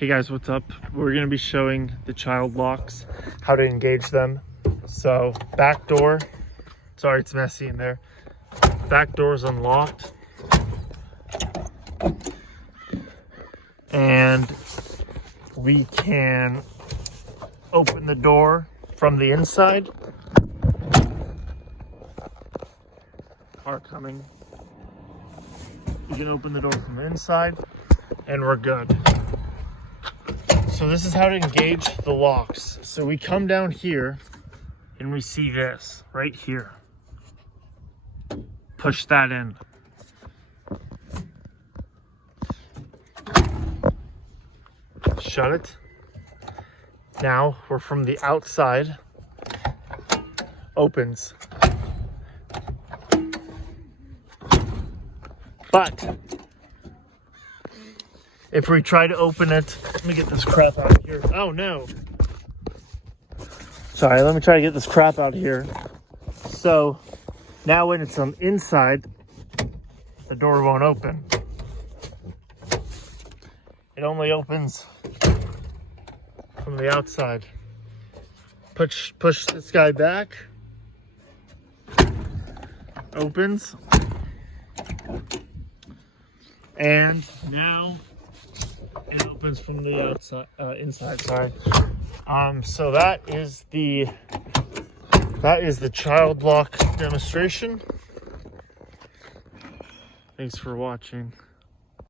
Hey guys, what's up? We're gonna be showing the child locks, how to engage them. So back door, sorry it's messy in there. Back door is unlocked. And we can open the door from the inside. Car coming. We can open the door from the inside and we're good. So this is how to engage the locks. So we come down here and we see this right here. Push that in. Shut it. Now we're from the outside. Opens. But if we try to open it, let me get this crap out of here. Oh no. Sorry, let me try to get this crap out of here. So now when it's on inside, the door won't open. It only opens from the outside. Push this guy back. Opens. And now it opens from the outside, inside, sorry. So that is the child lock demonstration. Thanks for watching.